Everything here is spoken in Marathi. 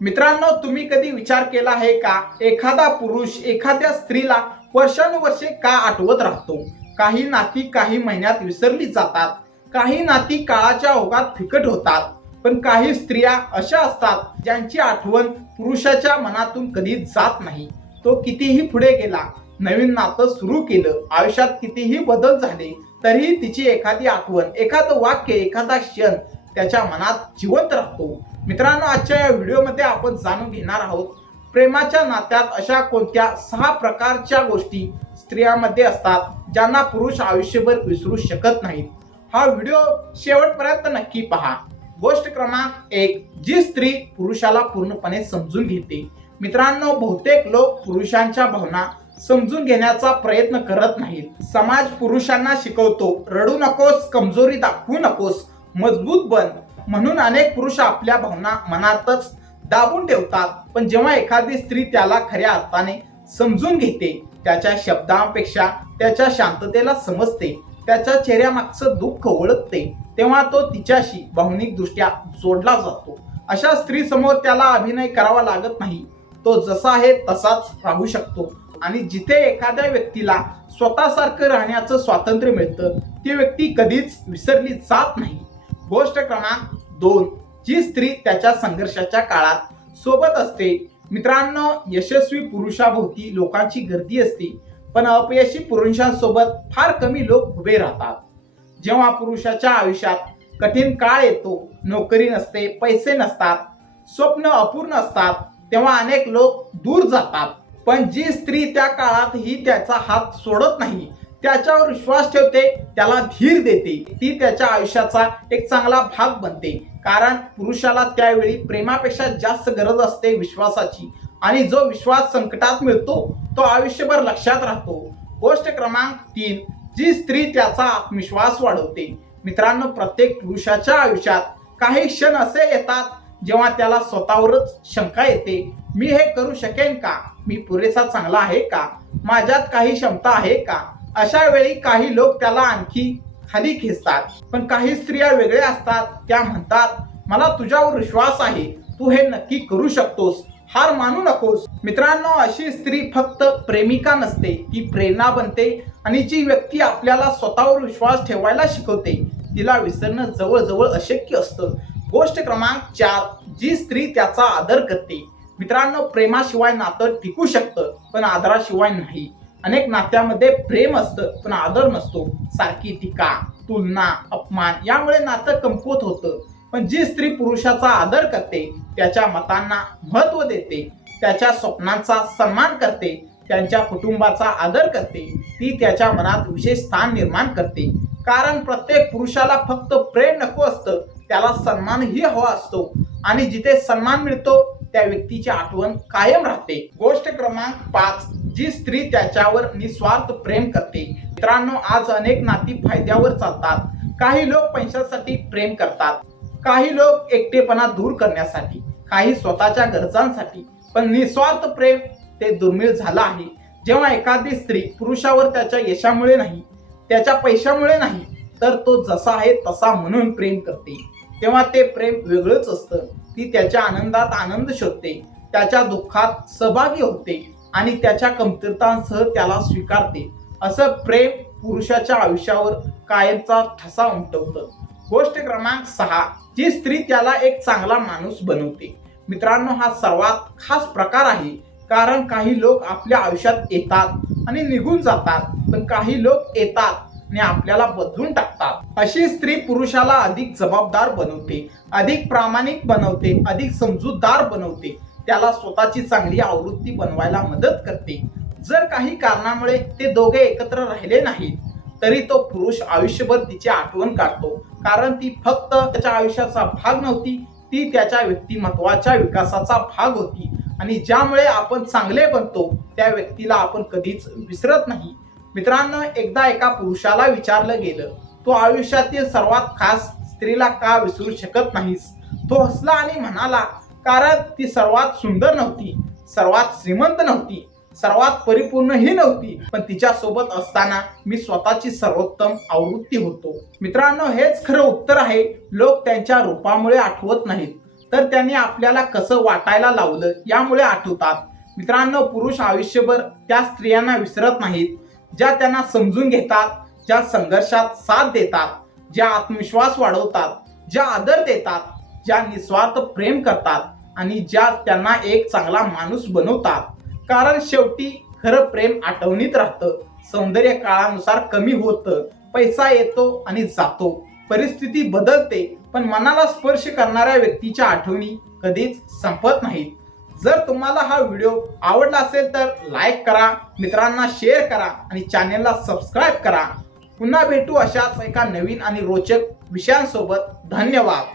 मित्रांनो, तुम्ही कधी विचार केला आहे का, एखादा पुरुष एखाद्या स्त्रीला वर्षानुवर्षे का आठवत राहतो? काही नाती काही महिन्यात विसरली जातात, काही नाती काळाच्या ओघात फिकट होतात, पण काही स्त्रिया अशा असतात ज्यांची आठवण पुरुषाच्या मनातून कधीच जात नाही. तो कितीही पुढे गेला, नवीन नातं सुरू केलं, आयुष्यात कितीही बदल झाले, तरीही तिची एखादी आठवण, एखादं वाक्य, एखादा क्षण त्याच्या मनात जिवंत राहतो. मित्रांनो, आजच्या या व्हिडिओमध्ये आपण जाणून घेणार आहोत प्रेमाच्या नात्यात अशा कोणत्या 6 प्रकारच्या गोष्टी स्त्रियांमध्ये असतात ज्यांना पुरुष आयुष्यभर विसरू शकत नाहीत. हा व्हिडिओ शेवटपर्यंत नक्की पहा. गोष्ट क्रमांक 1, जी स्त्री पुरुषाला पूर्णपणे समजून घेते. मित्रांनो, बहुतेक लोक पुरुषांच्या भावना समजून घेण्याचा प्रयत्न करत नाहीत. समाज पुरुषांना शिकवतो, रडू नकोस, कमजोरी दाखवू नकोस, मजबूत बन, म्हणून अनेक पुरुष आपल्या भावना मनातच दाबून ठेवतात. पण जेव्हा एखादी स्त्री त्याला खऱ्या अर्थाने समजून घेते, त्याच्या शब्दांपेक्षा त्याच्या शांततेला समजते, त्याच्या चेहऱ्यामागचं दुःख ओळखते, तेव्हा तो तिच्याशी भावनिकदृष्ट्या जोडला जातो. अशा स्त्री समोर त्याला अभिनय करावा लागत नाही. तो जसा आहे तसाच राहू शकतो. आणि जिथे एखाद्या व्यक्तीला स्वतःसारखं राहण्याचं स्वातंत्र्य मिळतं, ती व्यक्ती कधीच विसरली जात नाही. गोष्ट क्रमांक 2, जी स्त्री त्याच्या संघर्षाच्या काळात सोबत असते. मित्रांनो, यशस्वी पुरुषाभोवती लोकांची गर्दी असते, पण अपयशी पुरुषांसोबत फार कमी लोक उभे राहतात. जेव्हा पुरुषाच्या आयुष्यात कठीण काळ येतो, नोकरी नसते, पैसे नसतात, स्वप्न अपूर्ण असतात, तेव्हा अनेक लोक दूर जातात. पण जी स्त्री त्या काळातही त्याचा हात सोडत नाही, त्याच्यावर विश्वास ठेवते, त्याला धीर देते, ती त्याच्या आयुष्याचा एक चांगला भाग बनते. कारण पुरुषाला त्यावेळी प्रेमापेक्षा जास्त गरज असते विश्वासाची, आणि जो विश्वास संकटात मिळतो तो आयुष्यभर लक्षात राहतो. गोष्ट क्रमांक 3, जी स्त्री त्याचा आत्मविश्वास वाढवते. मित्रांनो, प्रत्येक पुरुषाच्या आयुष्यात काही क्षण असे येतात जेव्हा त्याला स्वतःवरच शंका येते. मी हे करू शकेन का? मी पुरेसा चांगला आहे का? माझ्यात काही क्षमता आहे का? अशा वेळी काही लोक त्याला आणखी खाली खेचतात. पण काही स्त्रिया वेगळ्या असतात. त्या म्हणतात, मला तुझ्यावर विश्वास आहे, तू हे नक्की करू शकतोस, हार मानू नकोस. मित्रांनो, अशी स्त्री फक्त प्रेमिका नसते, ती प्रेरणा बनते. आणि जी व्यक्ती आपल्याला स्वतःवर विश्वास ठेवायला शिकवते, तिला विसरणं जवळजवळ अशक्य असतं. गोष्ट क्रमांक 4, जी स्त्री त्याचा आदर करते. मित्रांनो, प्रेमाशिवाय नातं टिकू शकतं, पण आदराशिवाय नाही. अनेक नात्यामध्ये प्रेम असतं, पण आदर नसतो. सारखी टीका, तुलना, अपमान यामुळे नातं कमकुवत होतं. पण जी स्त्री पुरुषाचा आदर करते, त्याच्या मतांना महत्त्व देते, त्याच्या स्वप्नांचा सन्मान करते, त्यांच्या कुटुंबाचा आदर करते, ती त्याच्या मनात विशेष स्थान निर्माण करते. कारण प्रत्येक पुरुषाला फक्त प्रेम नको असतं, त्याला सन्मानही हवा असतो. आणि जिथे सन्मान मिळतो, त्या व्यक्तीची आठवण कायम राहते. गोष्ट क्रमांक 5, जी स्त्री त्याच्यावर निस्वार्थ प्रेम करते. मित्रांनो, आज अनेक नाती फायद्यावर चालतात. काही लोक पैशासाठी प्रेम करतात, काही लोक एकटेपणा दूर करण्यासाठी, काही स्वतःच्या गरजांसाठी. पण निस्वार्थ प्रेम ते दुर्मिळ झालं आहे. जेव्हा एखादी स्त्री पुरुषावर त्याच्या यशामुळे नाही, त्याच्या पैशामुळे नाही, तर तो जसा आहे तसा म्हणून प्रेम करते, तेव्हा ते प्रेम वेगळंच असतं. ती त्याच्या आनंदात आनंद शोधते, त्याच्या दुःखात सहभागी होते, आणि त्याच्या कमतरतांसह त्याला स्वीकारते. असं प्रेम पुरुषाच्या आयुष्यावर कायमचा ठसा उमटवतं. गोष्ट क्रमांक 6, जी स्त्री त्याला एक चांगला माणूस बनवते. मित्रांनो, हा सर्वात खास प्रकार आहे. कारण काही लोक आपल्या आयुष्यात येतात आणि निघून जातात, पण काही लोक येतात आणि आपल्याला बदलून टाकतात. अशी स्त्री पुरुषाला अधिक जबाबदार बनवते, अधिक प्रामाणिक बनवते, अधिक समजूतदार बनवते, त्याला स्वतःची चांगली आवृत्ती बनवायला मदत करते. जर काही कारणामुळे ते दोघे एकत्र राहिले नाहीत, तरी तो पुरुष आयुष्यभर तिची आठवण काढतो. कारण ती फक्त त्याच्या आयुष्याचा भाग नव्हती, ती त्याच्या व्यक्तिमत्वाच्या विकासाचा भाग होती. आणि ज्यामुळे आपण चांगले बनतो, त्या व्यक्तीला आपण कधीच विसरत नाही. मित्रांनो, एकदा एका पुरुषाला विचारलं गेलं, तू आयुष्यातील सर्वात खास स्त्रीला का विसरू शकत नाहीस? तो हसला आणि म्हणाला, कारण ती सर्वात सुंदर नव्हती, सर्वात श्रीमंत नव्हती, सर्वात परिपूर्णही नव्हती, पण तिच्यासोबत असताना मी स्वतःची सर्वोत्तम आवृत्ती होतो. मित्रांनो, हेच खरं उत्तर आहे. लोक त्यांच्या रूपामुळे आठवत नाहीत, तर त्यांनी आपल्याला कसं वाटायला लावलं यामुळे आठवतात. मित्रांनो, पुरुष आयुष्यभर त्या स्त्रियांना विसरत नाहीत ज्या त्यांना समजून घेतात, ज्या संघर्षात साथ देतात, ज्या आत्मविश्वास वाढवतात, ज्या आदर देतात, ज्या निस्वार्थ प्रेम करतात आणि ज्या त्यांना एक चांगला माणूस बनवतात. कारण शेवटी खरं प्रेम आठवणीत राहतं. सौंदर्य काळानुसार कमी होतं, पैसा येतो आणि जातो, परिस्थिती बदलते, पण मनाला स्पर्श करणाऱ्या व्यक्तीच्या आठवणी कधीच संपत नाहीत. जर तुम्हाला हा व्हिडिओ आवडला असेल तर लाईक करा, मित्रांना शेअर करा आणि चॅनेलला सबस्क्राईब करा. पुन्हा भेटू अशाच एका नवीन आणि रोचक विषयांसोबत. धन्यवाद.